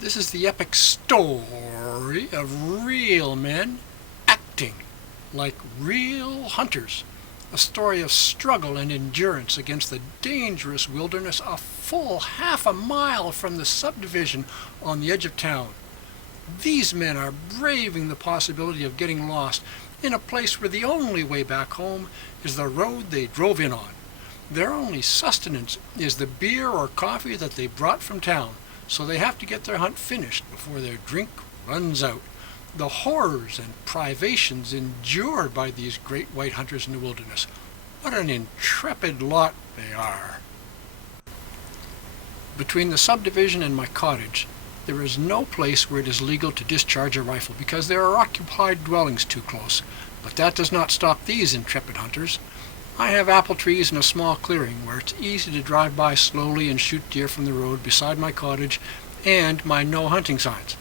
This is the epic story of real men acting like real hunters. A story of struggle and endurance against the dangerous wilderness a full half a mile from the subdivision on the edge of town. These men are braving the possibility of getting lost in a place where the only way back home is the road they drove in on. Their only sustenance is the beer or coffee that they brought from town, so they have to get their hunt finished before their drink runs out. The horrors and privations endured by these great white hunters in the wilderness. What an intrepid lot they are. Between the subdivision and my cottage, there is no place where it is legal to discharge a rifle because there are occupied dwellings too close. But that does not stop these intrepid hunters. I have apple trees in a small clearing where it's easy to drive by slowly and shoot deer from the road beside my cottage and my no hunting signs.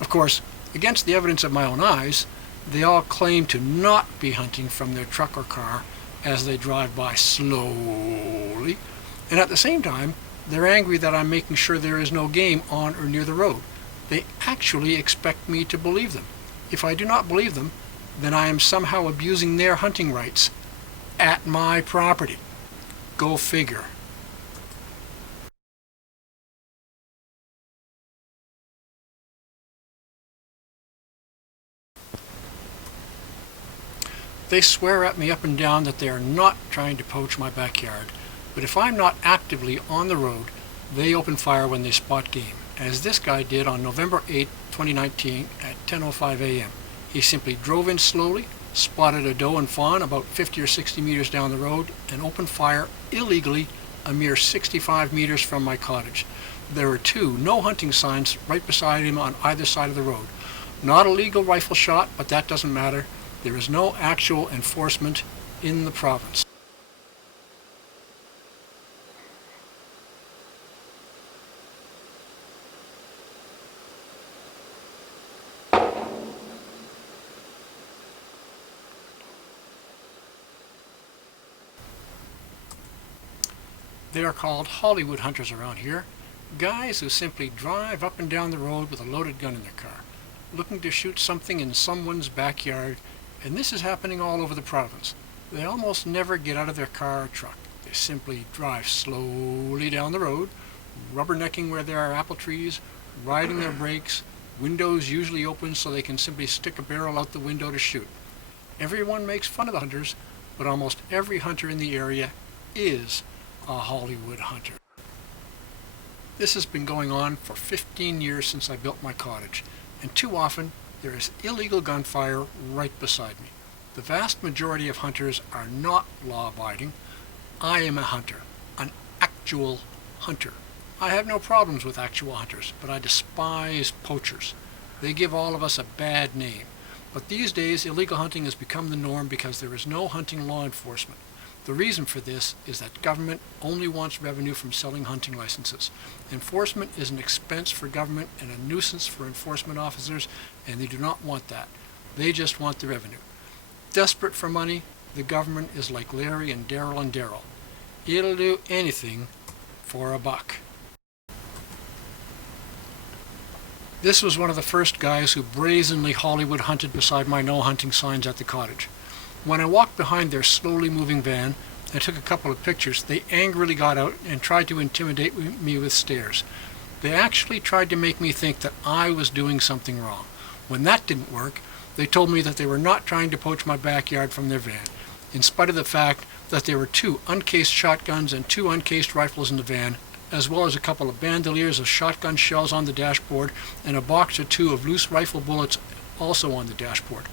Of course, against the evidence of my own eyes, they all claim to not be hunting from their truck or car as they drive by slowly, and at the same time, they're angry that I'm making sure there is no game on or near the road. They actually expect me to believe them. If I do not believe them, then I am somehow abusing their hunting rights at my property. Go figure. They swear at me up and down that they are not trying to poach my backyard, but if I'm not actively on the road, they open fire when they spot game, as this guy did on November 8, 2019 at 10:05 a.m. He simply drove in slowly, spotted a doe and fawn about 50 or 60 meters down the road, and opened fire illegally a mere 65 meters from my cottage. There were two no hunting signs right beside him on either side of the road. Not a legal rifle shot, but that doesn't matter. There is no actual enforcement in the province. They are called Hollywood hunters around here, guys who simply drive up and down the road with a loaded gun in their car, looking to shoot something in someone's backyard, and this is happening all over the province. They almost never get out of their car or truck. They simply drive slowly down the road, rubbernecking where there are apple trees, riding their brakes, windows usually open so they can simply stick a barrel out the window to shoot. Everyone makes fun of the hunters, but almost every hunter in the area is a Hollywood hunter. This has been going on for 15 years since I built my cottage, and too often there is illegal gunfire right beside me. The vast majority of hunters are not law-abiding. I am a hunter, an actual hunter. I have no problems with actual hunters, but I despise poachers. They give all of us a bad name. But these days, illegal hunting has become the norm because there is no hunting law enforcement. The reason for this is that government only wants revenue from selling hunting licenses. Enforcement is an expense for government and a nuisance for enforcement officers, and they do not want that. They just want the revenue. Desperate for money, the government is like Larry and Daryl. It'll do anything for a buck. This was one of the first guys who brazenly Hollywood hunted beside my no hunting signs at the cottage. When I walked behind their slowly moving van and took a couple of pictures, they angrily got out and tried to intimidate me with stares. They actually tried to make me think that I was doing something wrong. When that didn't work, they told me that they were not trying to poach my backyard from their van, in spite of the fact that there were 2 uncased shotguns and 2 uncased rifles in the van, as well as a couple of bandoliers of shotgun shells on the dashboard and a box or 2 of loose rifle bullets also on the dashboard.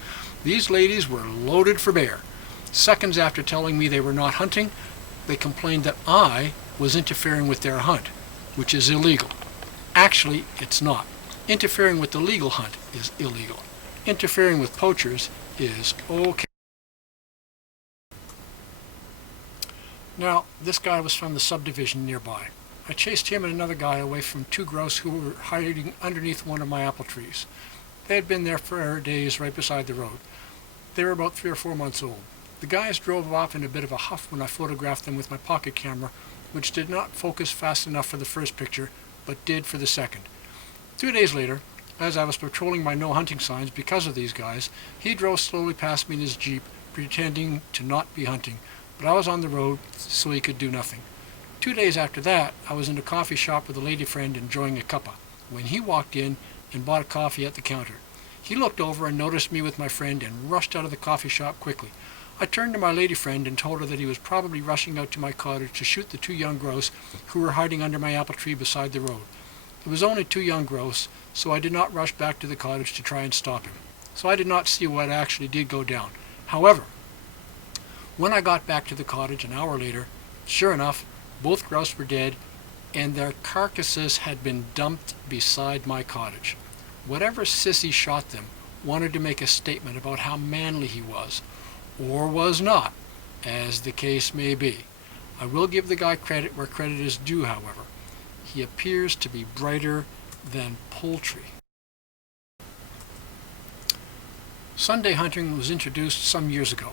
These ladies were loaded for bear. Seconds after telling me they were not hunting, they complained that I was interfering with their hunt, which is illegal. Actually, it's not. Interfering with the legal hunt is illegal. Interfering with poachers is okay. Now, this guy was from the subdivision nearby. I chased him and another guy away from 2 grouse who were hiding underneath one of my apple trees. They had been there for days right beside the road. They were about 3 or 4 months old. The guys drove off in a bit of a huff when I photographed them with my pocket camera, which did not focus fast enough for the first picture, but did for the second. 2 days later, as I was patrolling my no hunting signs because of these guys, he drove slowly past me in his Jeep, pretending to not be hunting, but I was on the road, so he could do nothing. 2 days after that, I was in a coffee shop with a lady friend enjoying a cuppa, when he walked in and bought a coffee at the counter. He looked over and noticed me with my friend and rushed out of the coffee shop quickly. I turned to my lady friend and told her that he was probably rushing out to my cottage to shoot the 2 young grouse who were hiding under my apple tree beside the road. It was only 2 young grouse, so I did not rush back to the cottage to try and stop him. So I did not see what actually did go down. However, when I got back to the cottage an hour later, sure enough, both grouse were dead and their carcasses had been dumped beside my cottage. Whatever sissy shot them wanted to make a statement about how manly he was, or was not, as the case may be. I will give the guy credit where credit is due, however. He appears to be brighter than poultry. Sunday hunting was introduced some years ago.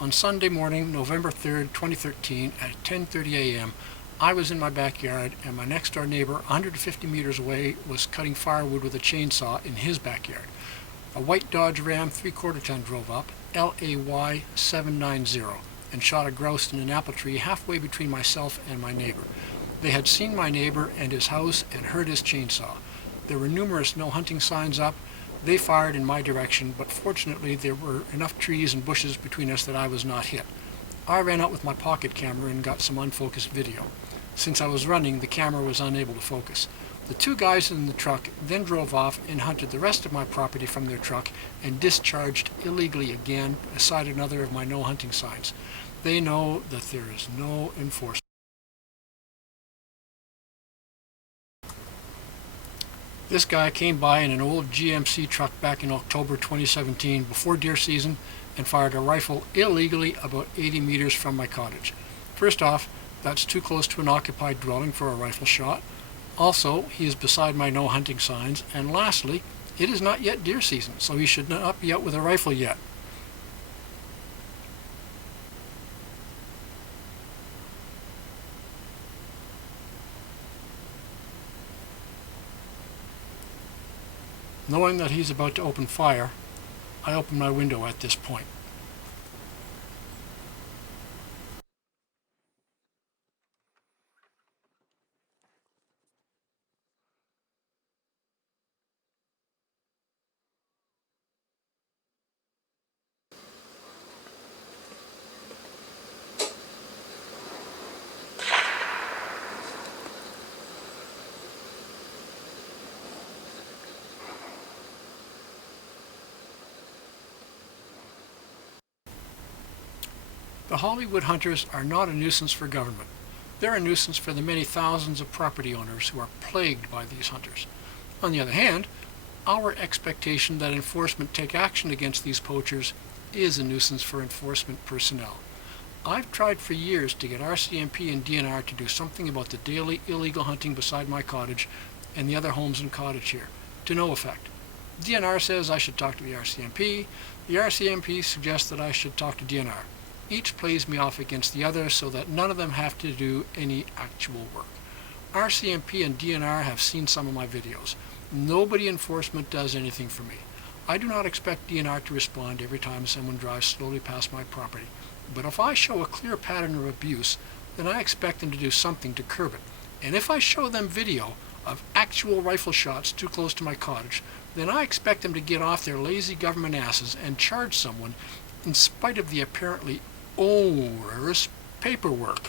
On Sunday morning, November 3rd, 2013, at 10:30 a.m., I was in my backyard, and my next-door neighbor, 150 meters away, was cutting firewood with a chainsaw in his backyard. A white Dodge Ram 3/4 ton drove up, LAY 790, and shot a grouse in an apple tree halfway between myself and my neighbor. They had seen my neighbor and his house and heard his chainsaw. There were numerous no hunting signs up. They fired in my direction, but fortunately there were enough trees and bushes between us that I was not hit. I ran out with my pocket camera and got some unfocused video. Since I was running, the camera was unable to focus. The 2 guys in the truck then drove off and hunted the rest of my property from their truck and discharged illegally again beside another of my no hunting signs. They know that there is no enforcement. This guy came by in an old GMC truck back in October 2017 before deer season and fired a rifle illegally about 80 meters from my cottage. First off, that's too close to an occupied dwelling for a rifle shot. Also, he is beside my no hunting signs. And lastly, it is not yet deer season, so he should not be out with a rifle yet. Knowing that he's about to open fire, I open my window at this point. The Hollywood hunters are not a nuisance for government. They're a nuisance for the many thousands of property owners who are plagued by these hunters. On the other hand, our expectation that enforcement take action against these poachers is a nuisance for enforcement personnel. I've tried for years to get RCMP and DNR to do something about the daily illegal hunting beside my cottage and the other homes and cottage here, to no effect. DNR says I should talk to the RCMP. The RCMP suggests that I should talk to DNR. Each plays me off against the other so that none of them have to do any actual work. RCMP and DNR have seen some of my videos. Nobody enforcement does anything for me. I do not expect DNR to respond every time someone drives slowly past my property. But if I show a clear pattern of abuse, then I expect them to do something to curb it. And if I show them video of actual rifle shots too close to my cottage, then I expect them to get off their lazy government asses and charge someone in spite of the apparently onerous paperwork.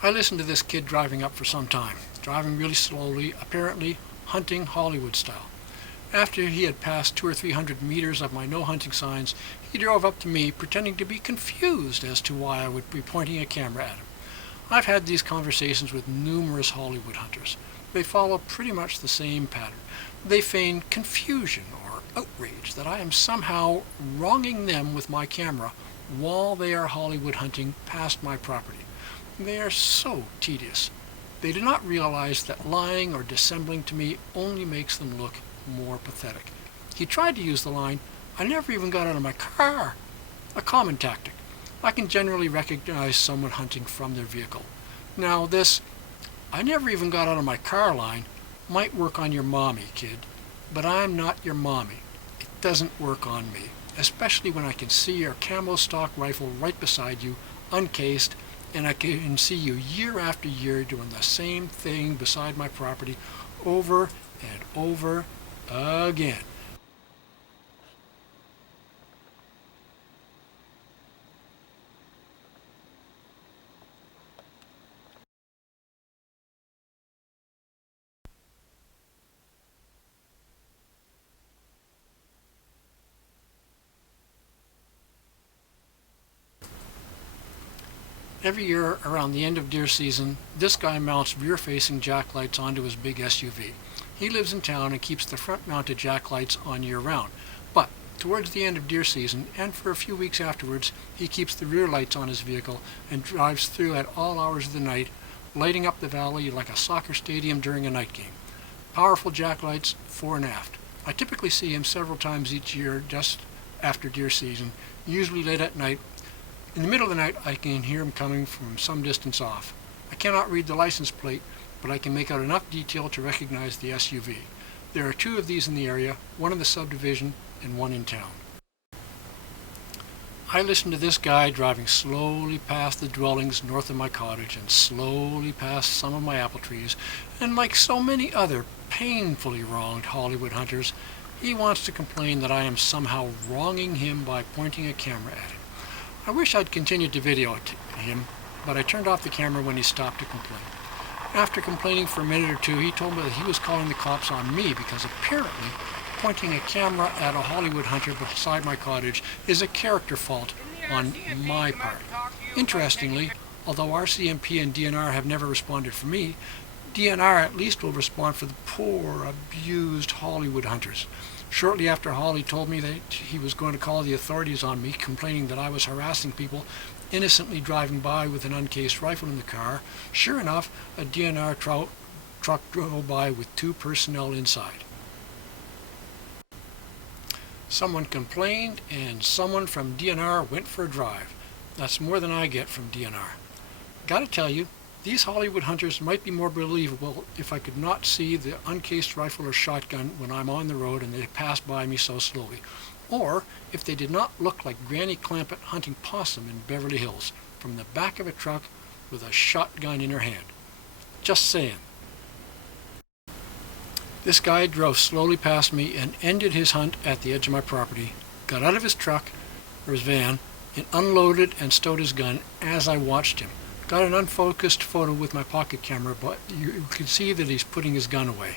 I listened to this kid driving up for some time, driving really slowly, apparently hunting Hollywood style. After he had passed 200 or 300 meters of my no hunting signs, he drove up to me pretending to be confused as to why I would be pointing a camera at him. I've had these conversations with numerous Hollywood hunters. They follow pretty much the same pattern. They feign confusion or outrage that I am somehow wronging them with my camera while they are Hollywood hunting past my property. They are so tedious. They do not realize that lying or dissembling to me only makes them look more pathetic. He tried to use the line, "I never even got out of my car," a common tactic. I can generally recognize someone hunting from their vehicle. Now this I never even got out of my car line. Might work on your mommy, kid, but I'm not your mommy. It doesn't work on me, especially when I can see your camo stock rifle right beside you, uncased, and I can see you year after year doing the same thing beside my property over and over again. Every year around the end of deer season, this guy mounts rear-facing jack lights onto his big SUV. He lives in town and keeps the front-mounted jack lights on year-round. But towards the end of deer season, and for a few weeks afterwards, he keeps the rear lights on his vehicle and drives through at all hours of the night, lighting up the valley like a soccer stadium during a night game. Powerful jack lights fore and aft. I typically see him several times each year just after deer season, usually late at night. In the middle of the night, I can hear him coming from some distance off. I cannot read the license plate, but I can make out enough detail to recognize the SUV. There are 2 of these in the area, one in the subdivision and one in town. I listen to this guy driving slowly past the dwellings north of my cottage and slowly past some of my apple trees, and like so many other painfully wronged Hollywood hunters, he wants to complain that I am somehow wronging him by pointing a camera at him. I wish I'd continued to video him, but I turned off the camera when he stopped to complain. After complaining for a minute or 2, he told me that he was calling the cops on me because apparently pointing a camera at a Hollywood hunter beside my cottage is a character fault on my part. Interestingly, although RCMP and DNR have never responded for me, DNR at least will respond for the poor, abused Hollywood hunters. Shortly after Holly told me that he was going to call the authorities on me, complaining that I was harassing people innocently driving by with an uncased rifle in the car, sure enough, a DNR truck drove by with 2 personnel inside. Someone complained and someone from DNR went for a drive. That's more than I get from DNR. Gotta tell you, these Hollywood hunters might be more believable if I could not see the uncased rifle or shotgun when I'm on the road and they pass by me so slowly, or if they did not look like Granny Clampett hunting possum in Beverly Hills from the back of a truck with a shotgun in her hand. Just saying. This guy drove slowly past me and ended his hunt at the edge of my property, got out of his truck or his van, and unloaded and stowed his gun as I watched him. Got an unfocused photo with my pocket camera, but you can see that he's putting his gun away.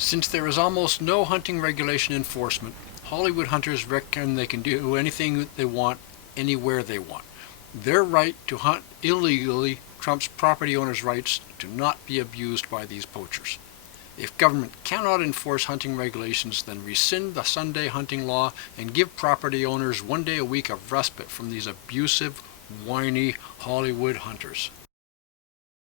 Since there is almost no hunting regulation enforcement, Hollywood hunters reckon they can do anything they want, anywhere they want. Their right to hunt illegally trumps property owners' rights to not be abused by these poachers. If government cannot enforce hunting regulations, then rescind the Sunday hunting law and give property owners 1 day a week of respite from these abusive, whiny Hollywood hunters.